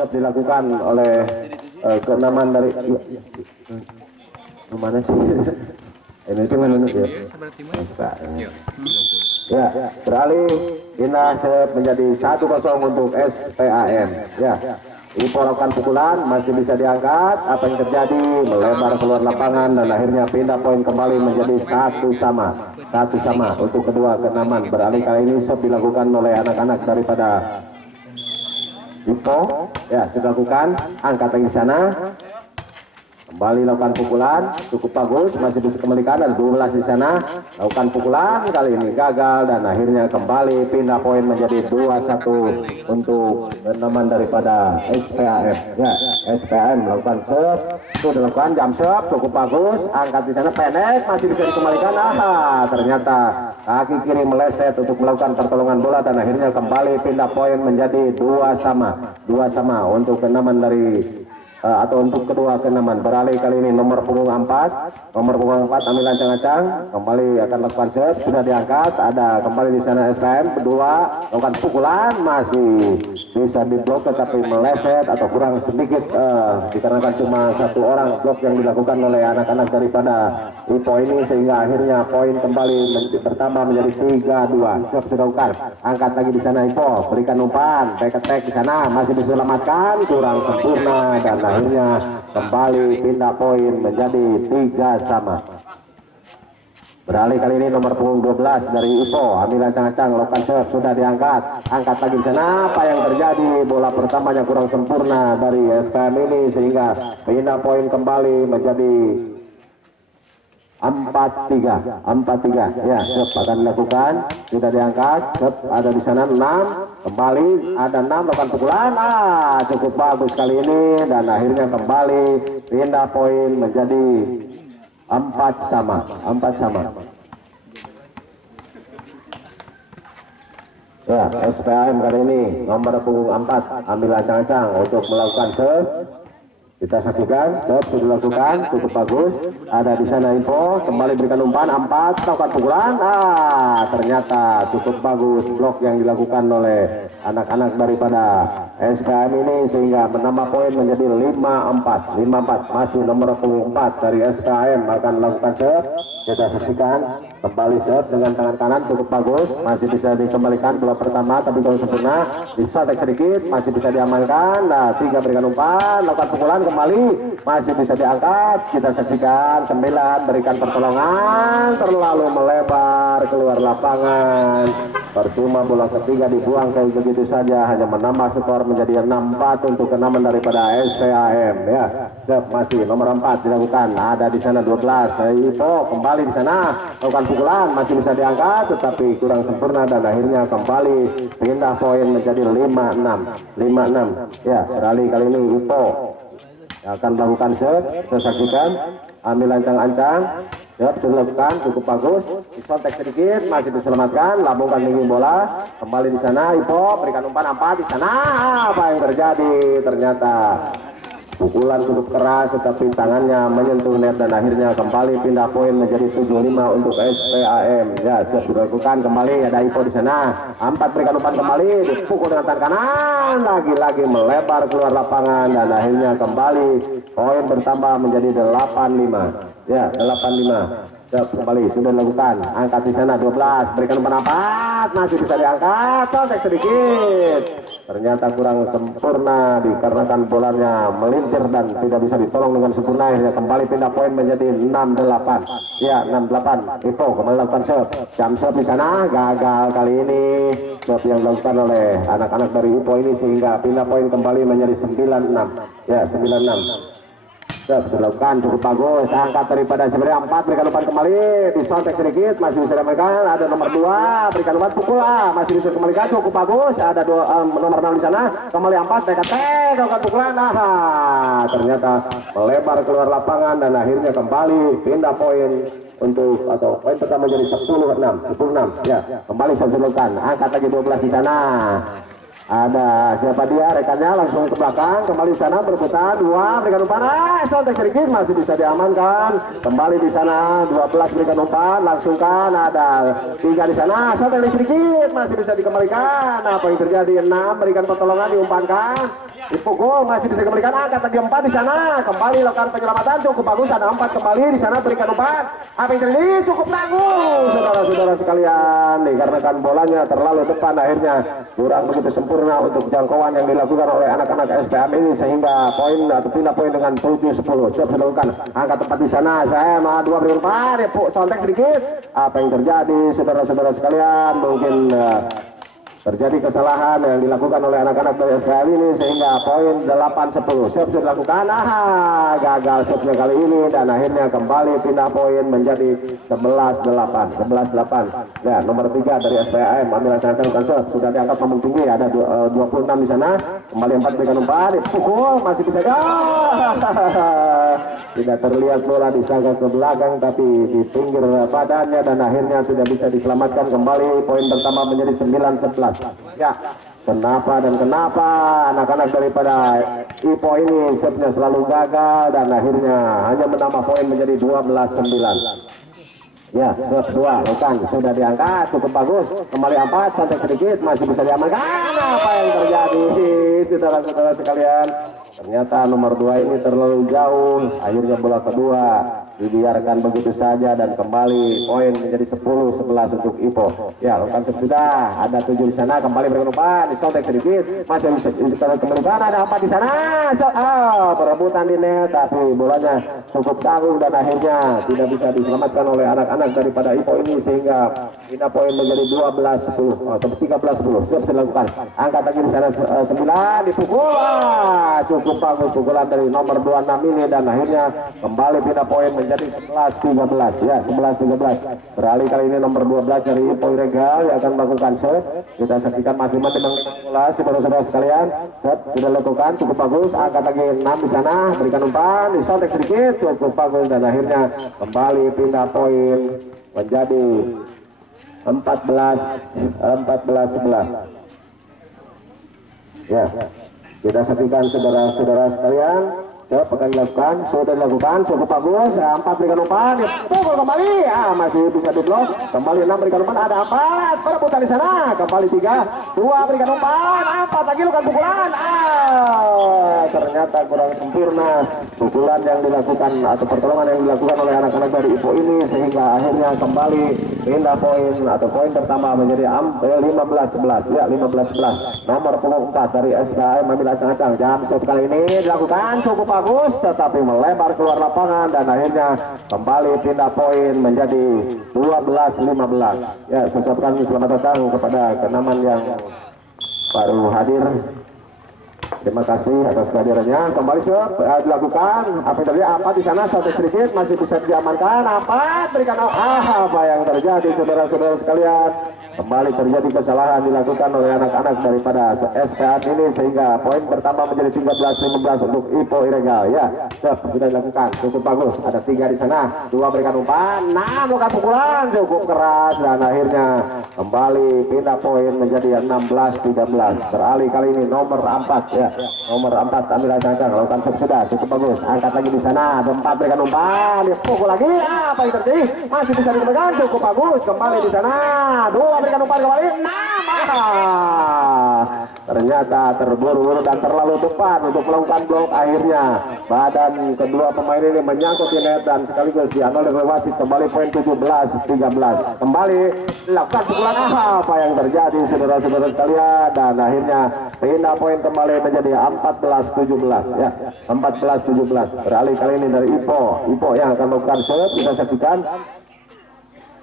siap dilakukan oleh keenaman dari mana sih? Ini cuma menurut ya. Ya, beralih Ina menjadi 1-0 untuk SPAM. Ya, Ipo lakukan pukulan, masih bisa diangkat. Apa yang terjadi? Melebar keluar lapangan dan akhirnya pindah poin kembali menjadi 1-1 untuk kedua keenaman. Beralih kali ini dilakukan oleh anak-anak daripada Ipo. Ya, sudah lakukan, angkat lagi di sana. Kembali lakukan pukulan, cukup bagus, masih bisa kembalikan, ada 12 di sana. Lakukan pukulan, kali ini gagal dan akhirnya kembali pindah poin menjadi 2-1 untuk teman daripada SPAM. Ya, SPAM melakukan serve, sudah dilakukan jam serve, cukup bagus, angkat di sana pendek, masih bisa dikembalikan. Ternyata kaki kiri meleset untuk melakukan pertolongan bola dan akhirnya kembali pindah poin menjadi 2-2 untuk teman dari atau untuk kedua keenaman. Beralih kali ini nomor punggung 4 ambil ancang-ancang, kembali akan lakukan serve, sudah diangkat, ada kembali di sana SPM kedua, lakukan pukulan, masih bisa diblok tetapi meleset atau kurang sedikit dikarenakan cuma satu orang blok yang dilakukan oleh anak-anak daripada Ipo ini sehingga akhirnya poin kembali bertambah menjadi 3-2. Serve sudah lakukan, angkat lagi di sana Ipo, berikan umpan, back attack di sana, masih diselamatkan, kurang sempurna dan akhirnya kembali pindah poin menjadi 3-3. Beralih kali ini nomor punggung 12 dari Ipo, ambil ancang-ancang, lakukan serve, sudah diangkat, angkat lagi di sana. Apa yang terjadi? Bola pertamanya kurang sempurna dari SPM ini sehingga pindah poin kembali menjadi 4-3. Ya, serve akan dilakukan, sudah diangkat, serve ada di sana 6, kembali ada 6, lakukan pukulan, cukup bagus kali ini dan akhirnya kembali pindah poin menjadi 4-4. Ya, SPM kali ini nomor punggung 4 ambil ancang-ancang untuk melakukan serve. Kita saksikan, serve sudah dilakukan, cukup bagus. Ada di sana info, kembali berikan umpan, 4, lakukan pukulan. Ternyata cukup bagus blok yang dilakukan oleh anak-anak daripada SKM ini sehingga menambah poin menjadi 5-4. Masih nomor punggung 4 dari SKM akan melakukan serve. Kita saksikan, kembali serve dengan tangan kanan cukup bagus, masih bisa dikembalikan bola pertama tapi kalau sempurna, disotek sedikit, masih bisa diamankan. 3 berikan umpan, lakukan pukulan kembali, masih bisa diangkat. Kita saksikan 9, berikan pertolongan, terlalu melebar keluar lapangan. Percuma bola ketiga dibuang kayak begitu saja, hanya menambah skor menjadi 6-4 untuk keenaman daripada SPAM. Ya, serve masih nomor 4 dilakukan, ada di sana 12. Ipo kembali di sana, lakukan pukulan, masih bisa diangkat tetapi kurang sempurna dan akhirnya kembali pindah poin menjadi 5-6. Ya, beralih kali ini Ipo akan melakukan serve. Kita saksikan, ambil ancang-ancang, serve dilakukan cukup bagus, disontek sedikit, masih diselamatkan, lambungkan tinggi bola, kembali di sana Ipo berikan umpan 4 di sana. Apa yang terjadi? Ternyata pukulan cukup keras tetapi tangannya menyentuh net dan akhirnya kembali pindah poin menjadi 7-5 untuk SPAM. Ya, sudah dilakukan, kembali ada Ipo di sana, 4 berikan umpan kembali, dipukul dengan tangan kanan, lagi-lagi melebar keluar lapangan dan akhirnya kembali poin bertambah menjadi 8-5. Ya, 8-5. Kembali sudah dilakukan, angkat di sana 12, berikan umpan 4, masih bisa diangkat, sontek sedikit. Ternyata kurang sempurna dikarenakan bolanya melintir dan tidak bisa ditolong dengan sempurna. Akhirnya kembali pindah poin menjadi 6-8. Ya, 6-8. Ipo kembali lakukan serve. Jam serve di sana gagal kali ini. Serve yang dilakukan oleh anak-anak dari Ipo ini sehingga pindah poin kembali menjadi 9-6. Ya, 9-6. Dilakukan cukup bagus, angkat daripada sebenarnya 4, berikan umpan kembali, disontek sedikit, masih bisa diamankan. Ada nomor 2, berikan umpan pukul, masih bisa kembalikan, cukup bagus. Ada nomor 6 di sana, kembali 4, tek, lakukan pukulan. Ternyata melebar keluar lapangan dan akhirnya kembali pindah poin untuk atau poin pertama jadi 10-6. Ya, kembali saya dilakukan, angkat lagi 12 di sana. Ada siapa dia, rekannya langsung ke belakang, kembali sana berebutan, dua berikan umpan, sontek sedikit masih bisa diamankan, kembali di sana 12 berikan umpan, langsungkan ada 3 di sana, sontek sedikit masih bisa dikembalikan, apa yang terjadi, 6 berikan pertolongan diumpankan, dipukul masih bisa dikembalikan, angkat lagi 4 di sana, kembali lakukan penyelamatan cukup bagus, ada 4 kembali di sana berikan umpan, apa yang terjadi, cukup tangguh, saudara-saudara sekalian, dikarenakan bolanya terlalu depan akhirnya kurang begitu sempurna untuk jangkauan yang dilakukan oleh anak-anak SPM ini sehingga poin atau pindah poin dengan 7-10 siap dilakukan angkat tepat di sana saya mau 2 beri umpan ya contek sedikit apa yang terjadi saudara-saudara sekalian mungkin terjadi kesalahan yang dilakukan oleh anak-anak dari SPM ini sehingga poin 8-10 siap dilakukan gagal siapnya kali ini dan akhirnya kembali pindah poin menjadi 11-8 ya nomor 3 dari SPM ambil lakukan sudah diangkat pembung tinggi ada 26 di sana kembali 4 berikan umpan pukul masih bisa tidak terlihat bola disangka ke belakang tapi di pinggir badannya dan akhirnya tidak bisa diselamatkan kembali poin pertama menjadi 9-11 ya kenapa anak-anak daripada IPO ini setnya selalu gagal dan akhirnya hanya menambah poin menjadi 12-9 ya, set 2, bukan, sudah diangkat, cukup bagus, kembali 4, santai sedikit, masih bisa diamankan, apa yang terjadi, saudara-saudara sekalian, ternyata nomor 2 ini terlalu jauh, akhirnya bola kedua, dibiarkan begitu saja, dan kembali, poin menjadi 10-11 untuk IPO, ya, lakukan sudah, ada 7 di sana, kembali berumpan, disontek sedikit, masih bisa kembalikan, ada 4 di sana, berebutan di net, tapi bolanya cukup tangguh, dan akhirnya tidak bisa diselamatkan oleh anak-anak daripada IPO ini sehingga pindah poin menjadi 12-10 atau 13-10 siap dilakukan angkat lagi di sana 9 dipukul cukup bagus pukulan dari nomor 26 ini dan akhirnya kembali pindah poin menjadi 11-13 ya 11-13 beralih kali ini nomor 12 dari IPO Iregal yang akan melakukan set kita saksikan masih menang bola saudara-saudara sekalian set sudah lakukan cukup bagus angkat lagi 6 di sana berikan umpan disontek sedikit cukup bagus dan akhirnya kembali pindah poin menjadi 14-11 ya kita saksikan saudara-saudara sekalian akan dilakukan sudah dilakukan cukup bagus 4 berikan umpan pukul kembali masih bisa diblok kembali 6 berikan umpan ada 4 perebutan di sana kembali 3 2 berikan umpan 4 lagi lakukan pukulan ternyata kurang sempurna pukulan yang dilakukan atau pertolongan yang dilakukan oleh anak-anak dari IPO ini sehingga akhirnya kembali pindah poin atau poin pertama menjadi 15-11 ya 15-11 nomor punggung 4 dari SKM ambil acang-acang jam set kali ini dilakukan cukup bagus tetapi melebar keluar lapangan dan akhirnya kembali pindah poin menjadi 12-15 ya saya ucapkan selamat datang kepada kenaman yang baru hadir. Terima kasih atas kehadirannya. Kembali dilakukan. Apa tadi? Apa di sana satu sedikit masih bisa diamankan. Apa berikan apa yang terjadi saudara-saudara sekalian? Kembali terjadi kesalahan dilakukan oleh anak-anak daripada SPA ini sehingga poin pertama menjadi 13-15 untuk IPO Iregal ya. Sudah dilakukan cukup bagus. Ada 3 di sana. 2 berikan umpan. 6 bukan pukulan cukup keras dan akhirnya kembali pindah poin menjadi 16-13. Beralih kali ini nomor 4 ya. Nomor 4 ambil acang-acang lakukan sudah cukup bagus. Angkat lagi di sana. 4 berikan umpan. Dipukul lagi. Apa yang terjadi? Masih bisa dikembalikan cukup bagus. Kembali di sana. 2 berikan umpan kembali 6 ternyata terburu-buru dan terlalu depan untuk melakukan blok akhirnya badan kedua pemain ini menyangkut di net dan sekaligus dianulir oleh wasit kembali poin 17-13 kembali lakukan pukulan apa yang terjadi saudara-saudara sekalian dan akhirnya pindah poin kembali menjadi 14-17 ya 14-17 beralih kali ini dari IPO yang akan melakukan set kita saksikan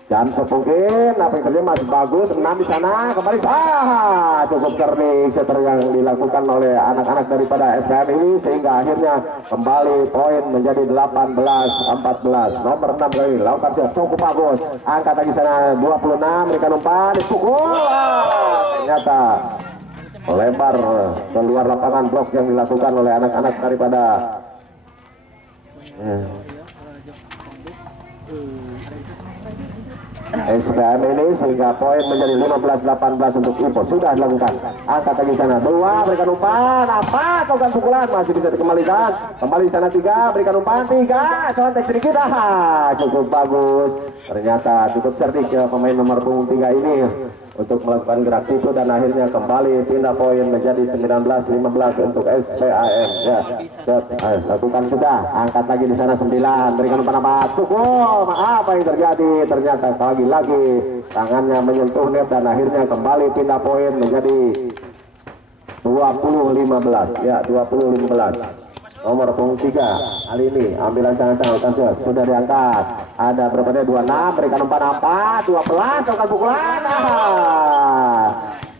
jam mungkin apa yang terjadi masih bagus 6 di sana kembali cukup cerdik seter yang dilakukan oleh anak-anak daripada SPM ini sehingga akhirnya kembali poin menjadi 18-14 nomor 6 kali lakukan siap cukup bagus angkat lagi sana 26 berikan umpan dipukul ternyata melebar keluar lapangan blok yang dilakukan oleh anak-anak daripada SPM ini sehingga poin menjadi 15-18 untuk Ipo. Sudah dilakukan angkat lagi sana 2, berikan umpan 4, lakukan pukulan masih bisa dikembalikan, kembali sana 3, berikan umpan 3, contek sedikit, cukup bagus, ternyata cukup cerdik ya pemain nomor punggung 3 ini untuk melakukan gerak itu dan akhirnya kembali pindah poin menjadi 19-15 untuk SPAM ya. Lakukan sudah, angkat lagi di sana 9, berikan umpan 4, cukup. Apa yang terjadi? Ternyata lagi-lagi tangannya menyentuh net dan akhirnya kembali pindah poin menjadi 20-15 ya, 20-15. Nomor punggung 3 kali ini ambilan sangat-sangat sudah diangkat, ada berapa dia 26, berikan umpan 4, 12, lakukan pukulan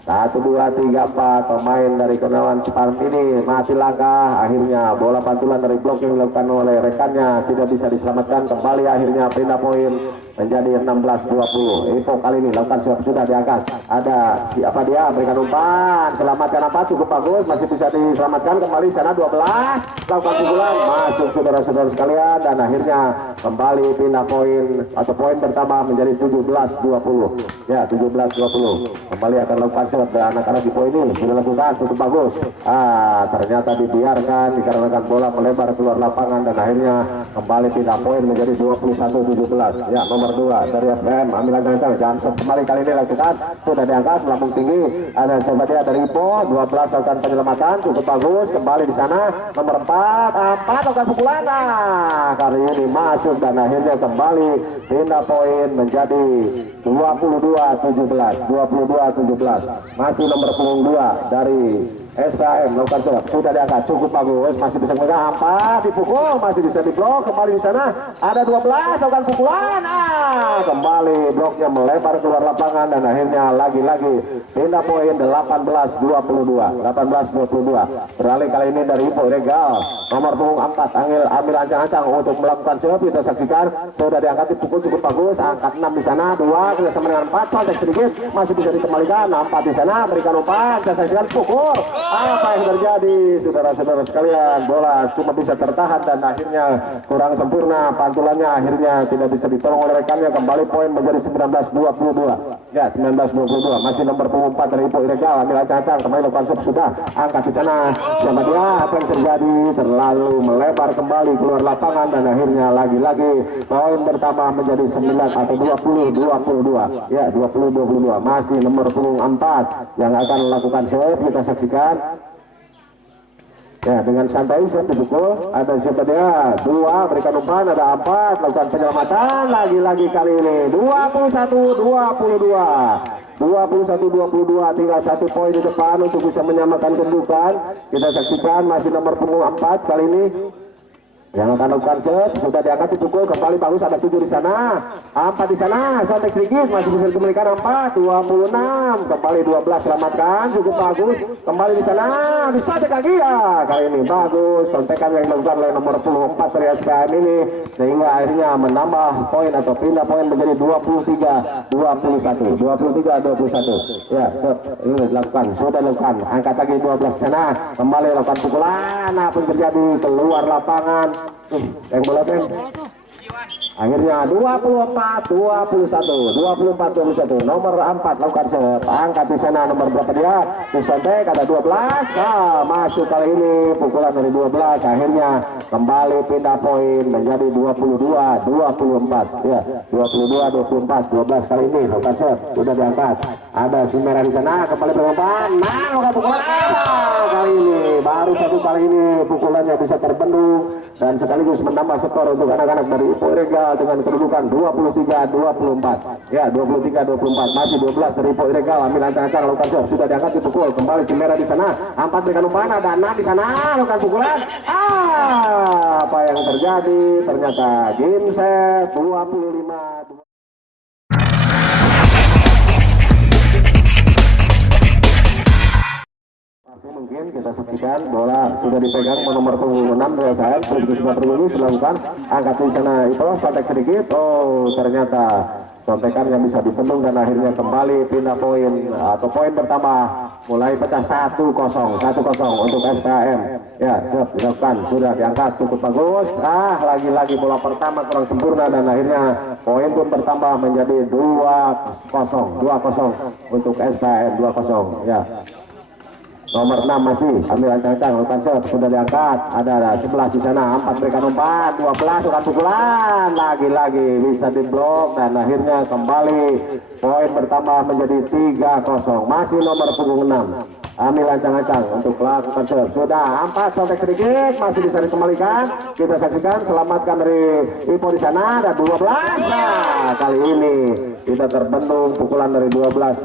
1, 2, 3, 4 pemain dari Kenawan Separat ini masih langkah, akhirnya bola pantulan dari blok yang dilakukan oleh rekannya tidak bisa diselamatkan, kembali akhirnya pindah poin menjadi 16-20. Ipo kali ini lakukan sudah diangkat, ada siapa dia, berikan umpan, selamatkan 4, cukup bagus, masih bisa diselamatkan, kembali sana 12, lakukan pukulan, masuk saudara-saudara sekalian dan akhirnya kembali pindah poin atau poin pertama menjadi 17-20 ya, 17-20. Kembali akan lakukan dan anak-anak di poin ini sudah lakukan cukup bagus, ternyata dibiarkan dikarenakan bola melebar keluar lapangan dan akhirnya kembali pindah poin menjadi 21-17 ya. Nomor 2 dari SPM ambilan jam kembali kali ini lakukan, sudah diangkat melambung tinggi, ada coba dia dari Ipo 12 lakukan penyelamatan cukup bagus, kembali di sana nomor 4 lakukan pukulan, kali ini masuk dan akhirnya kembali pindah poin menjadi 22-17 masih nomor punggung 2 dari SPM melakukan sudah diangkat cukup bagus, masih bisa memegang 4, dipukul, masih bisa diblok, kembali di sana ada 12, lakukan pukulan, kembali bloknya melebar keluar lapangan dan akhirnya lagi-lagi pindah poin 18-22 beralih kali ini dari Ipo Regal nomor punggung 4 ambil ancang-ancang untuk melakukan serve, kita saksikan sudah diangkat, dipukul cukup bagus, angkat 6 di sana 2 kerjasama dengan 4, contek sedikit, masih bisa dikembalikan 4 di sana, berikan umpan, kita saksikan pukul. Apa yang terjadi saudara-saudara sekalian, bola cuma bisa tertahan dan akhirnya kurang sempurna pantulannya, akhirnya tidak bisa ditolong oleh rekannya, kembali poin menjadi 19-22 ya, 19-22 masih nomor punggung 4 dari Ipo Ilegal ambil ancang-ancang, kembali lakukan sudah angkat di sana, siapa dia, apa yang terjadi, terlalu melebar kembali keluar lapangan dan akhirnya lagi-lagi poin pertama menjadi 9 atau 20-22 ya, 20-22 masih nomor punggung 4 yang akan melakukan serve, kita saksikan ya dengan santai dipukul, ada siapa dia 2, berikan umpan, ada 4, lakukan penyelamatan, lagi-lagi kali ini 21-22 tinggal 1 poin di depan untuk bisa menyamakan kedudukan, kita saksikan masih nomor punggung 4 kali ini yang akan lakukan set, sudah diangkat, dipukul, kembali bagus, ada 7 di sana, 4 di sana, sontek sedikit, masih bisa dikembalikan 4, 26, kembali 12, selamatkan, cukup bagus, kembali di sana, disontek lagi ya, kali ini bagus, sontekan yang dilakukan oleh nomor 4 dari SPM ini, sehingga akhirnya menambah poin atau pindah poin menjadi 23-21, ya, ini dilakukan, sudah dilakukan, angkat lagi 12 di sana, kembali lakukan pukulan, apa yang terjadi, keluar lapangan, yang bola pen akhirnya 24-21 nomor 4 lakukan set, angkat di sana nomor berapa dia, disontek, ada 12, masuk kali ini pukulan dari 12, akhirnya kembali pindah poin menjadi 22-24 ya, 22-24 12 kali ini lakukan set, sudah diangkat, ada si merah di sana, kembali berumpan, lakukan pukulan, kali ini baru 1 kali ini pukulannya bisa terbendung dan sekaligus menambah skor untuk anak-anak dari Ipo Ilegal dengan kedudukan 23-24 ya, 23-24 masih 12 dari Ipo Ilegal ambil ancang-ancang lakukan serve, sudah diangkat, dipukul, kembali si merah di sana, 4 berikan umpan, ada 6 di sana, lakukan pukulan, apa yang terjadi, ternyata game set 25. Mungkin kita saksikan bola sudah dipegang nomor punggung 6 dari SPM, sudah berbunyi, dilakukan angkat di sana itu, sontek sedikit, ternyata Contekan yang bisa dibendung dan akhirnya kembali pindah poin atau poin pertama mulai pecah 1-0 untuk SPAM. Ya, siap dilakukan, sudah diangkat cukup bagus. Lagi-lagi bola pertama kurang sempurna dan akhirnya poin pun bertambah menjadi 2-0 untuk SPAM 2-0. Ya. Nomor 6 masih ambil ancang-ancang lakukan serve, sudah diangkat, ada 11 di sana, 4 berikan umpan, 12 lakukan pukulan, lagi-lagi bisa diblok dan akhirnya kembali poin bertambah menjadi 3-0. Masih nomor punggung 6 ambil ancang-ancang untuk lakukan serve, sudah 4 contek sedikit, masih bisa dikembalikan. Kita saksikan, selamatkan dari Ipo di sana, ada 12. Nah, kali ini kita terbendung pukulan dari 12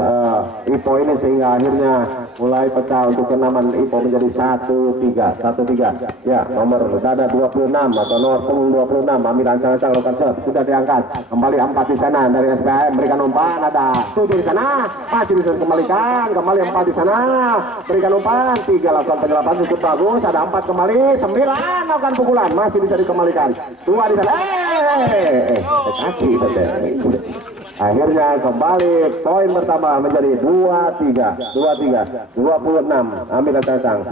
Ipo ini sehingga akhirnya mulai pecah untuk kenaman Ipo menjadi 1-3. Ya, nomor ada 26 atau nomor punggung 26 ambil ancang-ancang lakukan serve, sudah diangkat, kembali 4 di sana dari SPM, berikan umpan, ada 7 di sana, masih bisa dikembalikan, kembali 4 di sana, berikan umpan, 3 lakukan penggelapan cukup bagus, ada 4 kembali, 9 lakukan pukulan, masih bisa dikembalikan, 2 di sana, kaki akhirnya kembali poin pertama menjadi 26 ambil ancang-ancang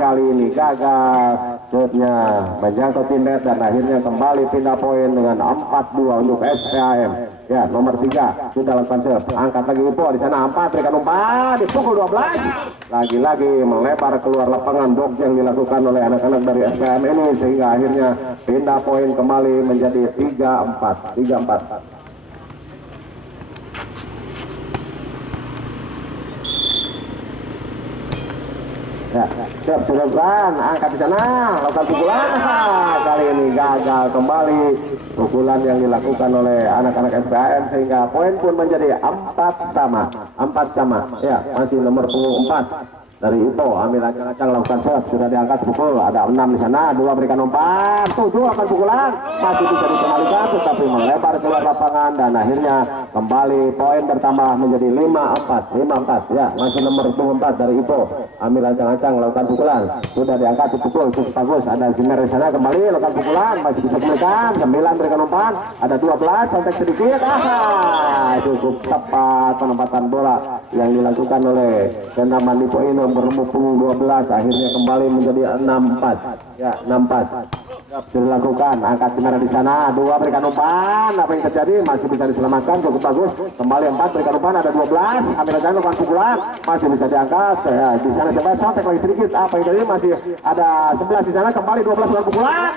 kali ini gagal shotnya menjangkau net dan akhirnya kembali pindah poin dengan 4-2 untuk SPAM. Ya, nomor 3 sudah lakukan serve, angkat lagi Ipo di sana 4, berikan umpan, dipukul 12, lagi-lagi melebar keluar lapangan box yang dilakukan oleh anak-anak dari SPAM ini sehingga akhirnya pindah poin kembali menjadi 3-4. Ya, siap dilakukan, angkat di sana, lakukan pukulan. Kali ini gagal kembali pukulan yang dilakukan oleh anak-anak SPAM sehingga poin pun menjadi 4 sama. Ya, masih nomor punggung 4 dari Ipo ambil ancang-ancang lakukan serve, sudah diangkat pukul, ada 6 di sana, 2 berikan umpan, 7 akan pukulan, masih bisa dikembalikan tetapi melebar keluar lapangan dan akhirnya kembali poin bertambah menjadi 5-4. Ya, masih nomor punggung 4 dari Ipo ambil ancang-ancang lakukan pukulan, sudah diangkat dipukul cukup bagus, ada Zimmer di sana, kembali lakukan pukulan, masih bisa dikembalikan, 9 berikan umpan, ada 12 kontak sedikit, cukup tepat penempatan bola yang dilakukan oleh Kenaman Ipo ini nomor punggung 12 akhirnya kembali menjadi 6-4. Ya, 6-4 dilakukan, angkat Zimmer di sana, 2 berikan umpan, apa yang terjadi, masih bisa diselamatkan cukup bagus, kembali 4 berikan umpan, ada 12 ambil aja lakukan pukulan, masih bisa diangkat. Ya, di sana coba sontek lagi sedikit, apa yang terjadi, masih ada 11 di sana, kembali 12 lakukan pukulan.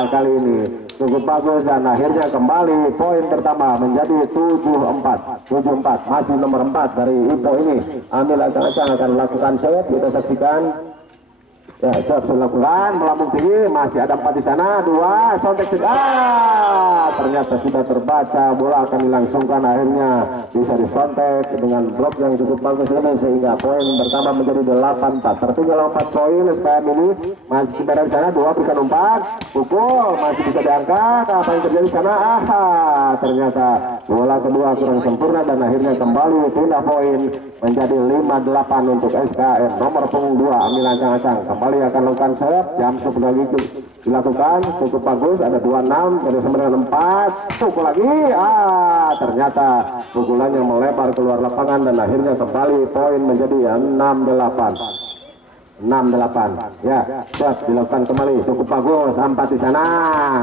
Kali ini cukup bagus dan akhirnya kembali poin pertama menjadi 7-4. Masih nomor 4 dari Ipo ini ambil ancang-ancang akan lakukan serve, kita saksikan. Ya, serve dilakukan, melambung tinggi, masih ada 4 di sana, 2 sontek ternyata sudah terbaca, bola akan dilangsungkan, akhirnya bisa disontek dengan blok yang cukup bagus ini sehingga poin pertama menjadi 8-4. Tertinggal 4 poin SPM ini, masih kita dari sana, 2 berikan umpan, pukul, masih bisa diangkat, apa yang terjadi di sana, ternyata bola kedua kurang sempurna dan akhirnya kembali pindah poin menjadi 5-8 untuk SKM. Nomor punggung 2 ambil ancang-ancang, kembali akan lakukan serve, jam 10 lagi dilakukan cukup bagus, ada 26 dari 4, pukul lagi, ternyata pukulan yang melebar keluar lapangan dan akhirnya kembali poin menjadi 6-8. Ya, siap dilakukan kembali, cukup bagus, 4 di sana,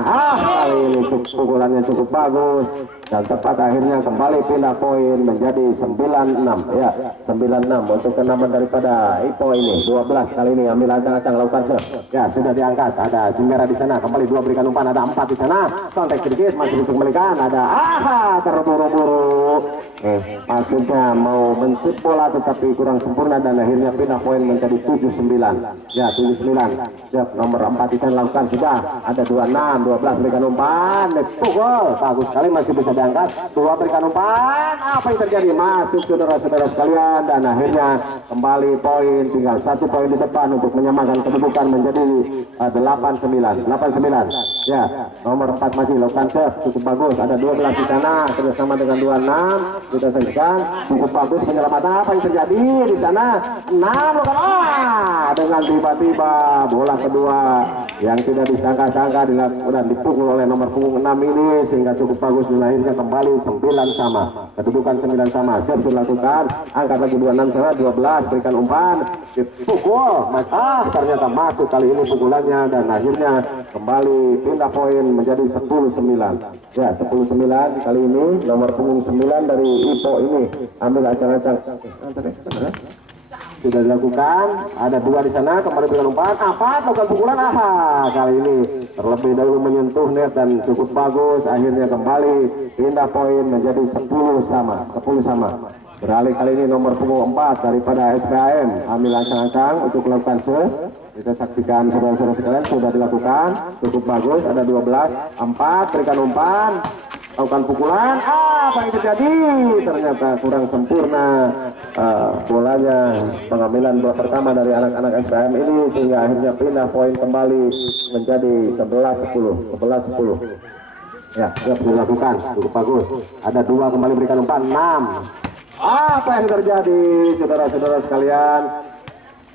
kali ini pukulannya cukup bagus dan tepat, akhirnya kembali pindah poin menjadi 9-6. Ya, 9-6 untuk kenaman daripada Ipo ini. 12 kali ini ambil ancang-ancang lakukan serve. Ya, sudah diangkat, ada Zimera di sana, kembali 2 berikan umpan, ada 4 di sana, kontak sedikit, masih bisa kembalikan, ada terburu-buru. Maksudnya mau mencip bola tetapi kurang sempurna dan akhirnya pindah poin menjadi 7-9. Ya, 7-9. Siap, nomor 4 di sana lakukan, sudah ada 26, 12 berikan umpan, pukul, bagus sekali, masih bisa diangkat, 2 berikan umpan, apa yang terjadi, masuk saudara-saudara sekalian dan akhirnya kembali poin, tinggal 1 poin di depan untuk menyamakan kedudukan menjadi 8-9. Ya, nomor 4 masih lakukan serve, cukup bagus. Ada 12 di sana, kerjasama dengan 26. Kita saksikan, cukup bagus penyelamatan. Apa yang terjadi di sana? 6 dengan tiba-tiba bola kedua yang tidak disangka-sangka dan dipukul oleh nomor punggung 6 ini sehingga cukup bagus dilahirkan kembali 9 sama. Kedudukan 9 sama. Serve dilakukan, angkat lagi 26 sana, 12 berikan umpan, dipukul. Ternyata masuk kali ini pukulannya dan akhirnya kembali pindah poin menjadi 10-9. Ya, 10-9 kali ini nomor punggung 9 dari Ipo ini ambil acang-acang. Sudah dilakukan, ada 2 di sana, kembali berikan umpan, lakukan pukulan, kali ini terlebih dahulu menyentuh net dan cukup bagus, akhirnya kembali pindah poin menjadi 10 sama. Beralih kali ini nomor punggung 4 daripada SPAM ambil ancang-ancang untuk melakukan serve. Kita saksikan saudara-saudara sekalian, sudah dilakukan, cukup bagus, ada 12, 4 berikan umpan, lakukan pukulan, apa yang terjadi? Ternyata kurang sempurna bolanya, pengambilan bola pertama dari anak-anak SPM ini sehingga akhirnya pindah poin kembali menjadi 11-10. Ya, siap dilakukan, cukup bagus. Ada 2 kembali berikan umpan, 6. Apa yang terjadi, saudara-saudara sekalian?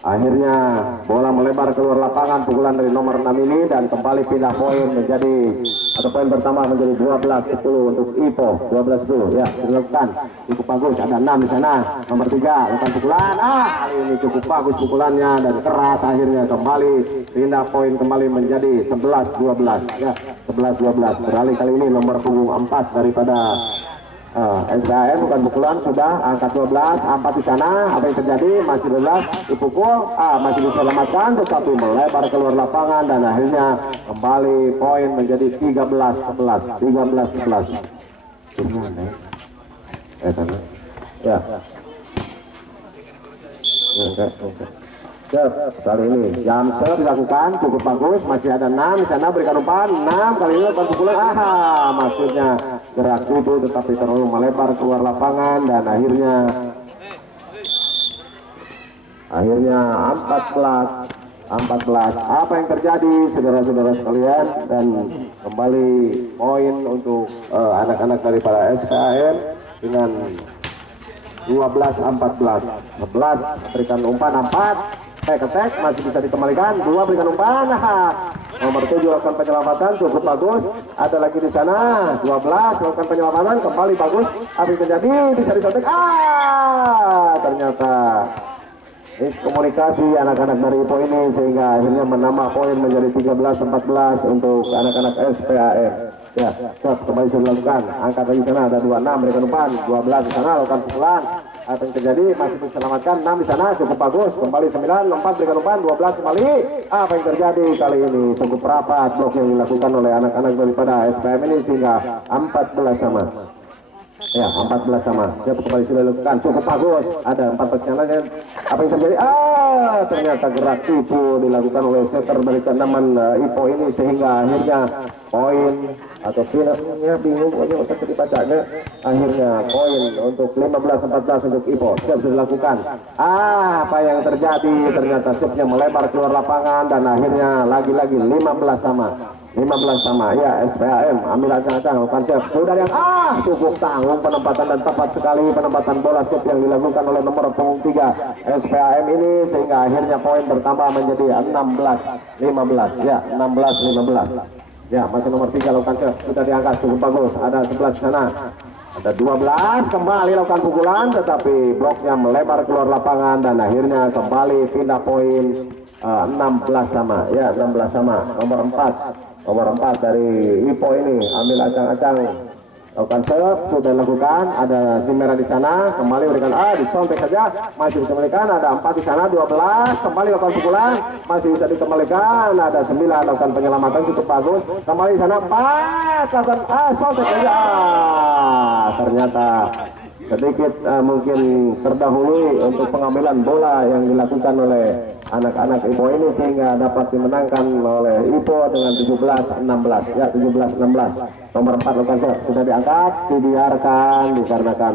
Akhirnya bola melebar keluar lapangan, pukulan dari nomor 6 ini dan kembali pindah poin menjadi atau poin pertama menjadi 12-10 untuk Ipo. 12-10 ya, dilakukan cukup bagus, ada 6 di sana. Nomor 3 lakukan pukulan, kali ini cukup bagus pukulannya dan keras, akhirnya kembali pindah poin kembali menjadi 11-12 ya, 11-12. Beralih kali ini nomor punggung 4 daripada SPAM, bukan pukulan, sudah angkat 12, 4 di sana. Apa yang terjadi? Masih 12 dipukul, masih diselamatkan tetapi melebar keluar lapangan dan akhirnya kembali poin menjadi 13-11. Ya. Kali ini jam serve dilakukan cukup bagus, masih ada 6 di sana, berikan umpan 6 kali ini lakukan pukulan, maksudnya gerak itu tetapi terlalu melebar keluar lapangan dan akhirnya 14. Apa yang terjadi, saudara-saudara sekalian? Dan kembali poin untuk anak-anak daripada SKM dengan 12-14. 11 berikan umpan 4. Attack masih bisa dikembalikan, 2 berikan umpan, nomor 7 lakukan penyelamatan cukup bagus, ada lagi di sana 12 lakukan penyelamatan kembali bagus. Apa yang terjadi, bisa disotek, ternyata komunikasi anak-anak dari Ipo ini sehingga akhirnya menambah poin menjadi 13-14 untuk anak-anak SPAM. Ya, kembali sudah dilakukan, angkat lagi sana, ada 26 berikan umpan, 12 di sana lakukan pukulan. Apa yang terjadi, masih diselamatkan 6 di sana, cukup bagus, kembali 9, 4 berikan umpan, 12 kembali. Apa yang terjadi kali ini, cukup rapat blok yang dilakukan oleh anak-anak daripada SPM ini sehingga 14 sama. Ya, 14 sama. Ya, kembali sudah dilakukan, cukup bagus, ada 4 perjalanan. Apa yang terjadi? Ternyata gerak tipu dilakukan oleh setter dari kenaman Ipo ini sehingga akhirnya poin atau finalnya bingung pokoknya untuk dibacanya, akhirnya poin untuk 15-14 untuk Ipo. Siap dilakukan, apa yang terjadi, ternyata siapnya melebar keluar lapangan dan akhirnya lagi-lagi 15 sama ya. SPAM ambil acang-acang lakukan siap, sudah yang cukup tanggung penempatan dan tepat sekali penempatan bola siap yang dilakukan oleh nomor punggung 3 SPAM ini sehingga akhirnya poin bertambah menjadi 16-15 ya, 16-15 ya. Masih nomor 3 lakukan serve, sudah diangkat cukup bagus, ada 11 sana, ada 12 kembali lakukan pukulan tetapi bloknya melebar keluar lapangan dan akhirnya kembali pindah poin 16 sama ya, 16 sama. Nomor 4 dari Ipo ini ambil acang-acang lakukan serve, sudah dilakukan, ada si merah di sana, kembali berikan disontek saja, masih dikembalikan, ada 4 di sana, 12 kembali lakukan pukulan, masih bisa dikembalikan, ada 9 lakukan penyelamatan cukup bagus, kembali di sana 4 lakukan sontek saja, ternyata sedikit mungkin terdahului untuk pengambilan bola yang dilakukan oleh anak-anak Ipo ini sehingga dapat dimenangkan oleh Ipo dengan 17-16 ya, 17-16. Nomor 4 lakukan serve, sudah diangkat, dibiarkan dikarenakan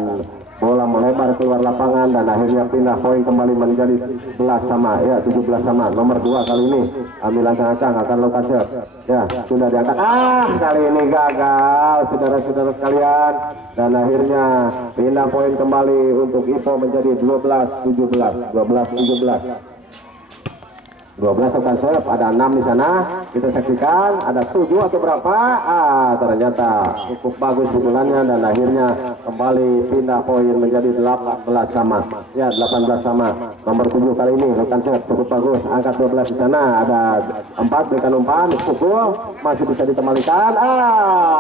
bola melebar keluar lapangan dan akhirnya pindah poin kembali menjadi 11 sama, ya 17 sama. Nomor 2 kali ini ambil ancang-ancang akan lakukan shot, ya sudah diangkat, kali ini gagal saudara-saudara sekalian, dan akhirnya pindah poin kembali untuk Ipo menjadi 12-17. 12 akan serve, ada 6 di sana. Kita saksikan ada 7 atau berapa. Ternyata cukup bagus pukulannya dan akhirnya kembali pindah poin menjadi 18 sama. Ya, 18 sama. Nomor 7 kali ini lakukan serve cukup bagus. Angkat 12 di sana, ada 4 berikan umpan, pukul masih bisa dikembalikan.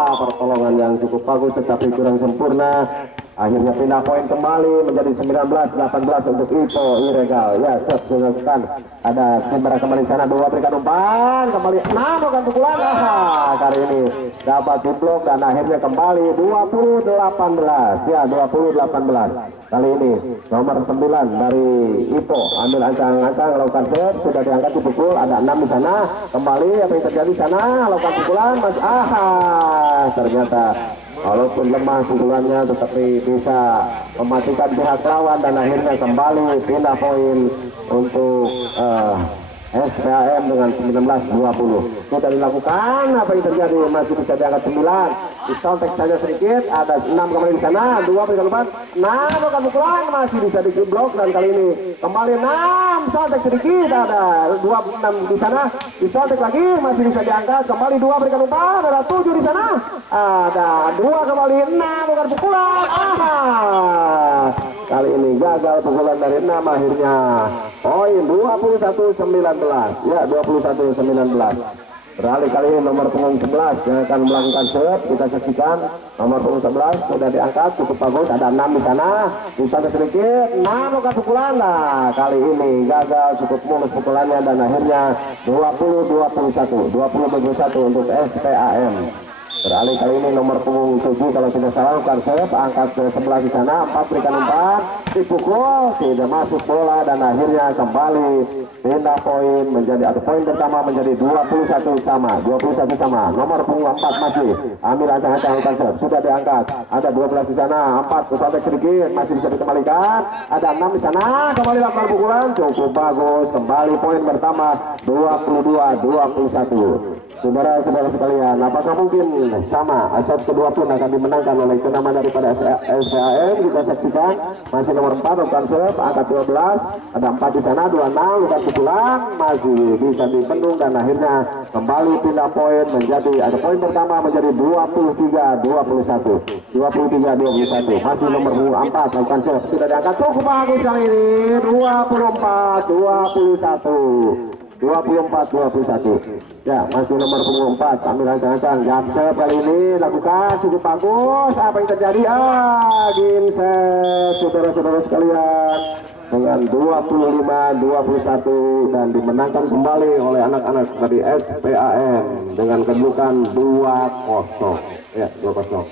Pertolongan yang cukup bagus tetapi kurang sempurna. Akhirnya pindah poin kembali menjadi 19-18 untuk Ipo Ilegal. Ya, dilakukan. Ada Simbara kembali di sana, 2 berikan umpan, kembali 6 bukan pukulan. Kali ini dapat diblok dan akhirnya kembali 20-18. Ya, 20-18. Kali ini nomor 9 dari Ipo ambil ancang-ancang lakukan serve, sudah diangkat dipukul, ada 6 di sana. Kembali apa yang terjadi di sana, lakukan pukulan, masih ternyata walaupun lemah pukulannya tetapi bisa mematikan pihak lawan dan akhirnya kembali pindah poin untuk SPAM dengan 19-20. Sudah dilakukan, apa yang terjadi, masih bisa diangkat 9. Disoltek saja sedikit, ada 6 kembali di sana, 2 berikan umpan, 6 bukan pukulan, masih bisa diblok dan kali ini kembali 6, soltek sedikit, ada 26 di sana, disoltek lagi, masih bisa diangkat, kembali 2 berikan umpan, ada 7 di sana, ada 2 kembali 6 bukan pukulan. Kali ini gagal pukulan dari 6, akhirnya poin 21-19. Ya, 21-19. Beralih kali ini nomor punggung 11 yang akan melakukan serve. Kita saksikan nomor punggung 11 sudah diangkat cukup bagus, ada 6 di sana, bisa sedikit 6 bukan pukulan. Kali ini gagal cukup mulus pukulannya dan akhirnya 20-21 untuk SPAM. Beralih kali ini nomor punggung 7 kalau tidak salah lakukan serve, angkat ke sebelah di sana, 4 berikan umpan, dipukul, tidak masuk bola dan akhirnya kembali pindah poin menjadi, atau poin pertama menjadi 21 sama. Nomor punggung 4 masih ambil ancang-ancang lakukan serve, sudah diangkat, ada 12 di sana, 4 kesobek sedikit, masih bisa dikembalikan, ada 6 di sana, kembali lakukan pukulan, cukup bagus, kembali poin pertama 22-21. Saudara-saudara sekalian, apakah mungkin sama set kedua pun akan dimenangkan oleh kenama daripada SPAM? Kita saksikan masih nomor 4 lakukan serve, angkat 12, ada 4 di sana, 26 bukan pukulan, masih bisa dibendung dan akhirnya kembali pindah poin menjadi, ada poin pertama menjadi 23-21. Masih nomor 4 lakukan serve, sudah diangkat cukup bagus kali ini, 24-21. Ya, masih nomor punggung 4 ambil ancang-ancang, jam serve kali ini lakukan cukup bagus. Apa yang terjadi? Game set saudara-saudara sekalian dengan 25-21 dan dimenangkan kembali oleh anak-anak dari SPAM dengan kedudukan 2-0. Ya, 2-0.